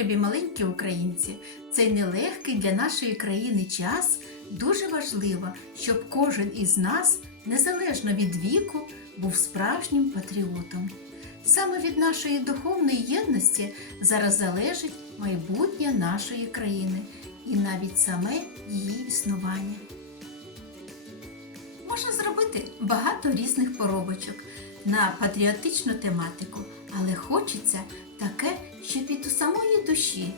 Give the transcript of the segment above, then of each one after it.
любі маленькі українці, цей нелегкий для нашої країни час дуже важливо, щоб кожен із нас, незалежно від віку, був справжнім патріотом. Саме від нашої духовної єдності зараз залежить майбутнє нашої країни і навіть саме її існування. Можна зробити багато різних поробочок на патріотичну тематику, але хочеться таке, що самої душі.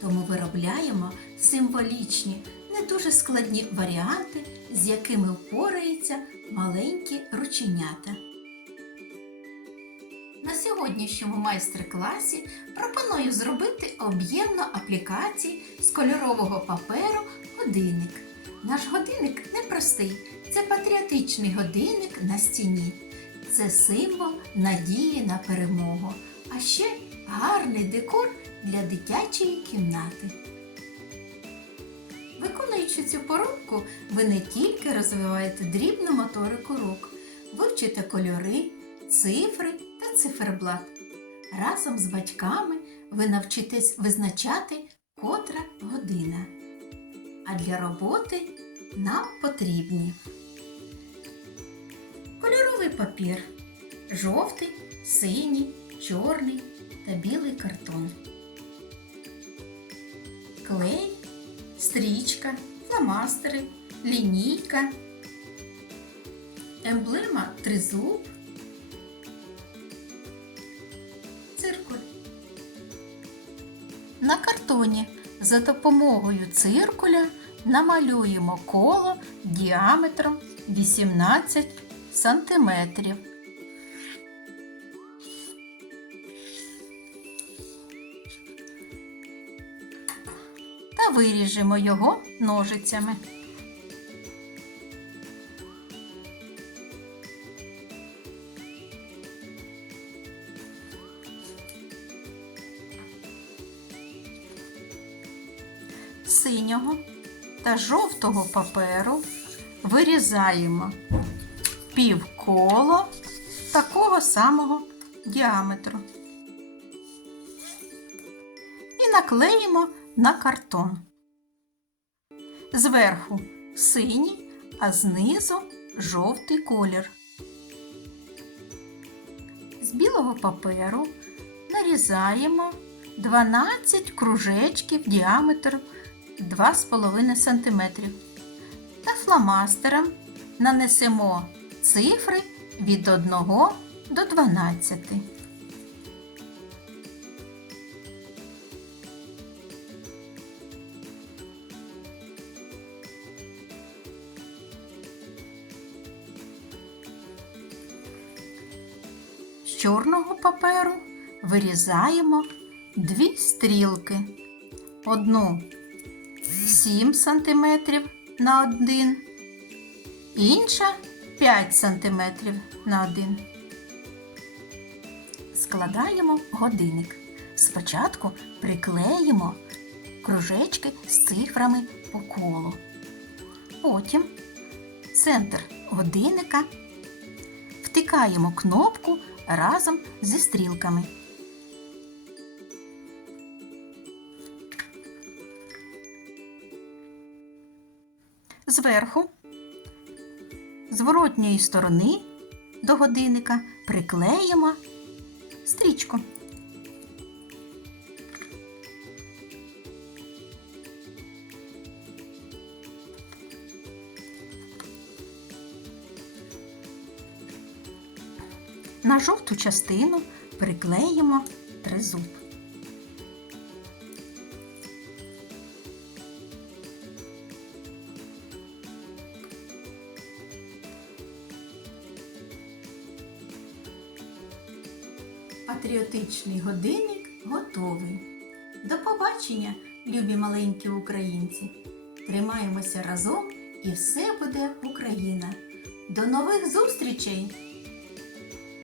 Тому виробляємо символічні, не дуже складні варіанти, з якими впораються маленькі рученята. На сьогоднішньому майстер-класі пропоную зробити об'ємну аплікацію з кольорового паперу годинник. Наш годинник непростий, це патріотичний годинник на стіні. Це символ надії на перемогу, а ще гарний декор для дитячої кімнати. Виконуючи цю поробку, ви не тільки розвиваєте дрібну моторику рук, вивчите кольори, цифри та циферблат. Разом з батьками ви навчитесь визначати котра година. А для роботи нам потрібні кольоровий папір, жовтий, синій, чорний та білий картон, клей, стрічка, фломастери, лінійка, емблема тризуб, циркуль. На картоні за допомогою циркуля намалюємо коло діаметром 18 сантиметрів. Та виріжемо його ножицями. синього та жовтого паперу вирізаємо півколо такого самого діаметру і наклеїмо на картон. Зверху синій, а знизу жовтий колір. З білого паперу нарізаємо 12 кружечків діаметром 2,5 см. Та фломастером нанесемо цифри від 1 до 12. Чорного паперу вирізаємо дві стрілки. Одну 7 см на 1, інша 5 см на 1. Складаємо годинник. Спочатку приклеїмо кружечки з цифрами по колу. Потім центр годинника втикаємо кнопку разом зі стрілками. Зверху, з воротньої сторони до годинника приклеїмо стрічку. На жовту частину приклеїмо тризуб. Патріотичний годинник готовий. До побачення, любі маленькі українці! Тримаємося разом і все буде Україна. До нових зустрічей!